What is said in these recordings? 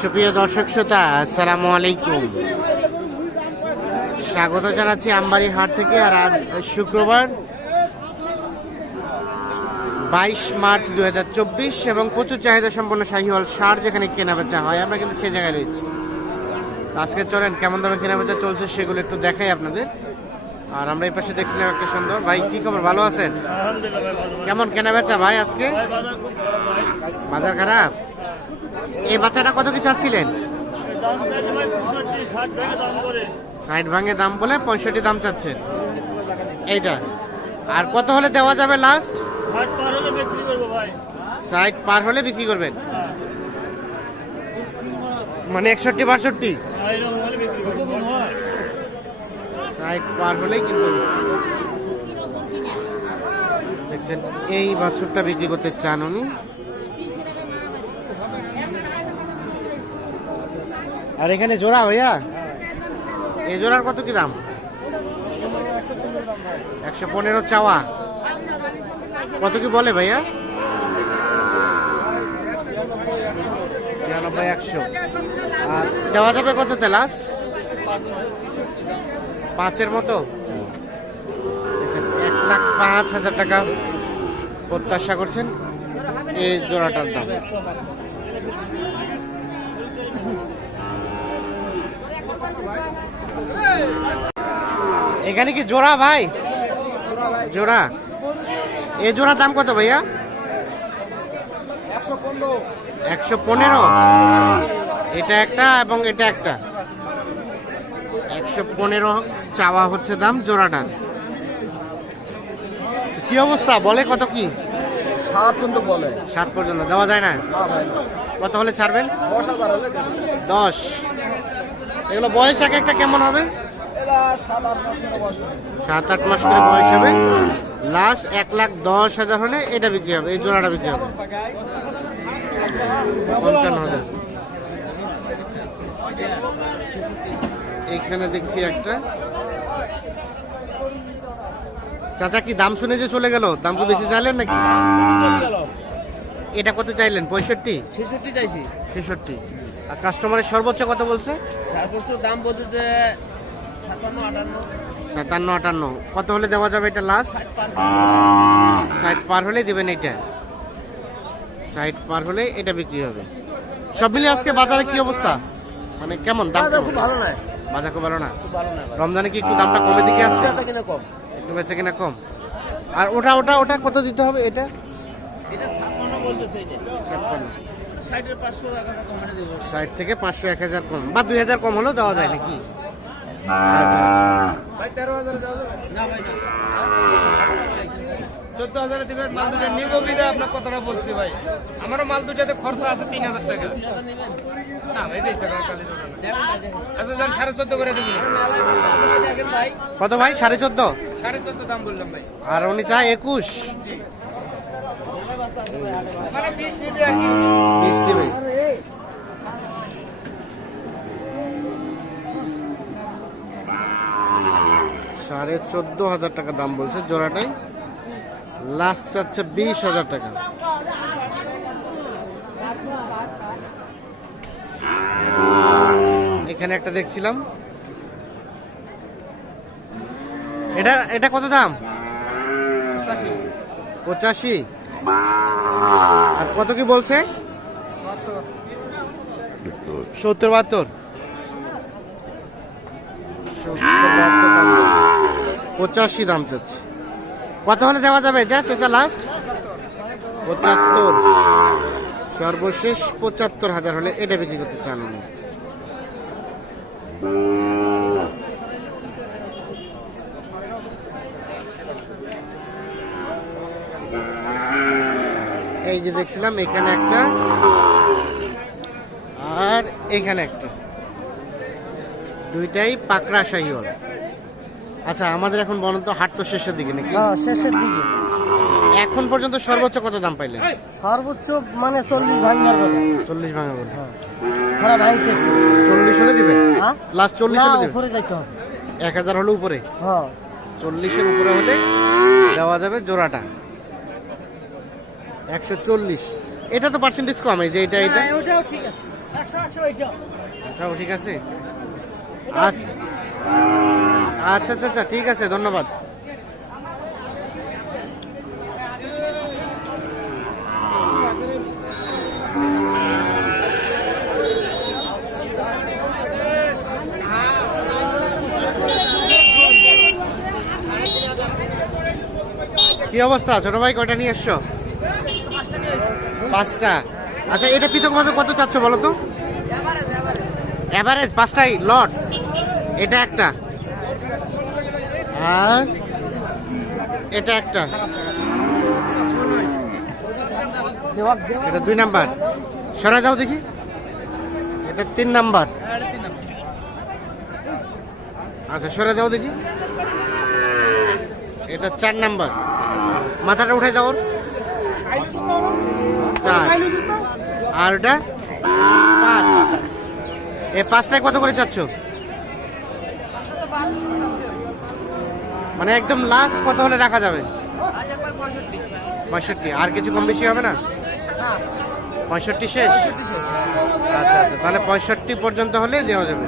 সুপ্রিয় দর্শক শ্রোতা আসসালামু আলাইকুম। স্বাগত জানাচ্ছি আমবাড়ি হাট থেকে আর আজ শুক্রবার বাইশ মার্চ দু হাজার চব্বিশ এবং প্রচুর চাহিদা সম্পন্ন শাহিওয়াল সার যেখানে কেনা বেচা হয় আমরা কিন্তু সে জায়গায় রয়েছি। আজকে চলেন কেমন দামে কেনা বেচা চলছে সেগুলো একটু দেখাই আপনাদের। আর আমরা এই পাশে দেখছিলাম একটা সুন্দর। ভাই কি খবর? ভালো আছেন? কেমন কেনা বেচা ভাই আজকে বাজার খারাপ? এই বাচ্চাটা কত কি চাচ্ছিলেন? ষাট ভাঙে দাম বলে পঁয়ষট্টি দাম চাচ্ছেন। এইটা। আর কত হলে দেওয়া যাবে লাস্ট ষাট পার হলে বিক্রি করবেন। মানে একষট্টি, বাষট্টি? ষাট পার হলেই কিন্তু দেখছেন, এই বাছুরটা বিক্রি করতে চান উনি। আর এখানে জোড়া ভাইয়া? এই জোড়ার কত কি দাম? একশো পনেরো চাওয়া। কত কি বলে ভাইয়া? ছিয়ানব্বই, একশো। আর দেওয়া যাবে কততে লাস্ট পাঁচের মতো? এক লাখ পাঁচ হাজার টাকা প্রত্যাশা করছেন এই জোড়াটার দাম। এখানে কি জোড়া ভাই? জোড়া। এই জোড়ার দাম কত ভাইয়া? একশো পনেরো। এটা একটা এবং এটা একটা। একশো পনেরো চাওয়া হচ্ছে দাম জোড়াটার কি অবস্থা? বলে কত কি? সাত কিন্তু বলে। সাত পর্যন্ত। দেওয়া যায় না? কত হলে ছাড়বেন? দশ। এগুলো বয়স এক একটা কেমন হবে? সাত আট মাস করে বয়স হবে। লাস্ট এক লাখ দশ হাজার হলে এটা বিক্রি হবে এই জোড়াটা বিক্রি হবে। পঞ্চান্ন হাজার। এইখানে দেখছি একটা। চাচা কি দাম শুনে যে চলে গেল? দাম কি বেশি চাইলেন নাকি? এটা কত চাইলেন? পঁয়ষট্টি? ছেষট্টি চাইছি। ছেষট্টি। আর কাস্টমারের সর্বোচ্চ কত বলছে? সর্বোচ্চ দাম বলতে যে সাতান্ন আটান্ন। কত হলে দেওয়া যাবে এটা লাস্ট ষাট পার হলে। দেবেন এটা। ষাট পার হলে এটা বিক্রি হবে। সব মিলিয়ে আজকে বাজারে কি অবস্থা? মানে কেমন দাম খুব ভালো নয় বাজার খুব ভালো না? রমজানে কি একটু দামটা কমে দিকে আসছে একটু বেচে কিনা কম। আর ওটা ওটা ওটা কত দিতে হবে এটা? ষাট থেকে পাঁচশো এক হাজার কম। বা দুই হাজার কম হলেও দেওয়া যায় নাকি? ভাই তেরো হাজার না ভাই না চোদ্দ হাজারে দিবেন মাল দুটো নিব বিদে আপনার কথাটা বলছি ভাই আমারও মাল দুটাতে খরচা আছে তিন হাজার টাকা না ভাই আচ্ছা যান সাড়ে চোদ্দ করে দিবি কত ভাই? সাড়ে চোদ্দ? সাড়ে চোদ্দ দাম বললাম ভাই আর উনি চায় একুশ। মানে বিশ নিবে আর কি? বিশ দিবে। সাড়ে চোদ্দ হাজার টাকা দাম বলছে জোড়াটাই। লাস্ট চাচ্ছে বিশ হাজার টাকা। এখানে একটা দেখছিলাম। এটা এটা কত দাম? পঁচাশি। আর কত কি বলছে? সত্তর বাহাত্তর। সত্তর বাহাত্তর। পঁচাশি দাম চাচ্ছে। কত হলে দেওয়া যাবে যা চাচা লাস্ট পঁচাত্তর। সর্বশেষ পঁচাত্তর হাজার হলে এটা বিক্রি করতে চান। এই যে দেখছিলাম, এখানে একটা। আর এখানে একটা। দুইটাই পাকড়া শাহিওয়াল আচ্ছা আমাদের এখন বলেন তো হাট তো শেষের দিকে নাকি? হ্যাঁ শেষের দিকে। এখন পর্যন্ত সর্বোচ্চ কত দাম পাইলেন? সর্বোচ্চ মানে চল্লিশ ভাঙবার কথা। চল্লিশ ভাঙা বলে খারাপ ভাঙতেছে। চল্লিশ হলে দিবে? হ্যাঁ? লাস্ট চল্লিশ না হলে দিবে? উপরে যাইতে হবে। এক হাজার হলে উপরে? হ্যাঁ। চল্লিশের উপরে হলে দেওয়া যাবে জোড়াটা। একশো চল্লিশ। এটা তো পার্সেন্টেজ কম এই যে এটা এটা? হ্যাঁ, ওটাও ঠিক আছে। সব ঠিক আছে? আচ্ছা। আচ্ছা আচ্ছা আচ্ছা ঠিক আছে ধন্যবাদ। কি অবস্থা? ছোট ভাই কয়টা নিয়ে এসছো? পাঁচটা। আচ্ছা এটা পৃথকভাবে কত চাচ্ছ বলো তো? এভারেজ পাঁচটাই লট। এটা একটা। আর এটা একটা। এটা দুই নাম্বার। সরাই দাও দেখি। এটা তিন নাম্বার। আচ্ছা সরে দাও দেখি। এটা চার নাম্বার। মাথাটা উঠাই দাও আর ওটা পাঁচ। এই পাঁচটায় কত করে চাচ্ছ? মানে একদম লাস্ট কত হলে রাখা যাবে? পঁয়ষট্টি। আর কিছু কম বেশি হবে না? পঁয়ষট্টি শেষ? আচ্ছা আচ্ছা। তাহলে পঁয়ষট্টি পর্যন্ত হলে দেওয়া যাবে।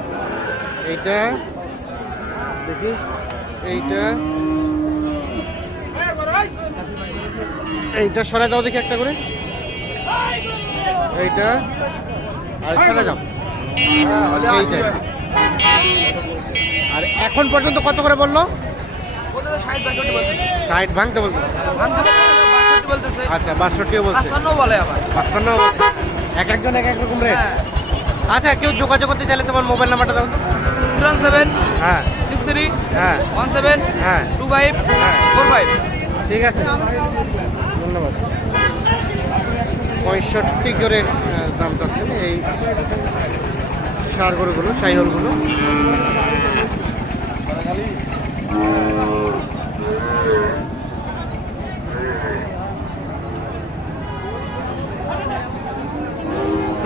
এইটা দেখি। এইটা। এইটা সরাই দাও দেখি একটা করে। এইটা। আর সরাই দাও এইটা। আর এখন পর্যন্ত কত করে বলল? ষাট ভাঙতে বলতেছে? আচ্ছা বাষট্টিও বলছে। পাঁচপান্ন বলে আবার। পাঁচপান্ন এক একজন এক এক রকম রেট হ্যাঁ। আচ্ছা কেউ যোগাযোগ করতে চাইলে তোমার মোবাইল নাম্বারটা দাও। তো। জিরো সেভেন হ্যাঁ। সিক্স থ্রি হ্যাঁ। ওয়ান সেভেন হ্যাঁ। টু ফাইভ হ্যাঁ। Four five. ঠিক আছে। ধন্যবাদ। পঁয়ষট্টি করে দাম চাচ্ছেন এই সার গরুগুলো সাইহলগুলো।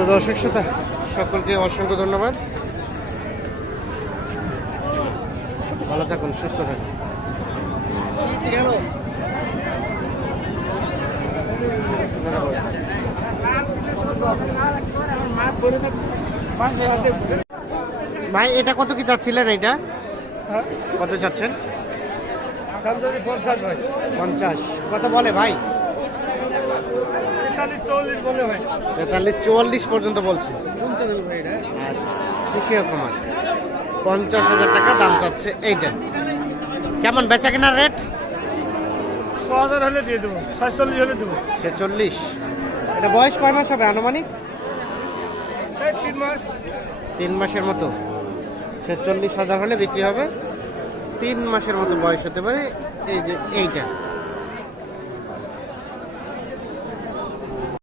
তো দর্শক শ্রোতা সকলকে অসংখ্য ধন্যবাদ। ভালো থাকুন সুস্থ থাকুন। ভাই এটা কত কি চাচ্ছিলেন এটা কত চাচ্ছেন? পঞ্চাশ কথা বলে ভাই? তেতাল্লিশ চুয়াল্লিশ পর্যন্ত বলছে। আর বেশি কমান পঞ্চাশ হাজার টাকা দাম চাচ্ছে এইটা। কেমন বেচা কেনার রেট? ছ হাজার হলে দিয়ে দেবো সাতচল্লিশ হলে দেবো। ছেচল্লিশ। এটা বয়স কয় মাস হবে আনুমানিক? তিন মাস। তিন মাসের মতো। ছেচল্লিশ হাজার হলে বিক্রি হবে। তিন মাসের মতো বয়স হতে পারে। এই যে এইটা।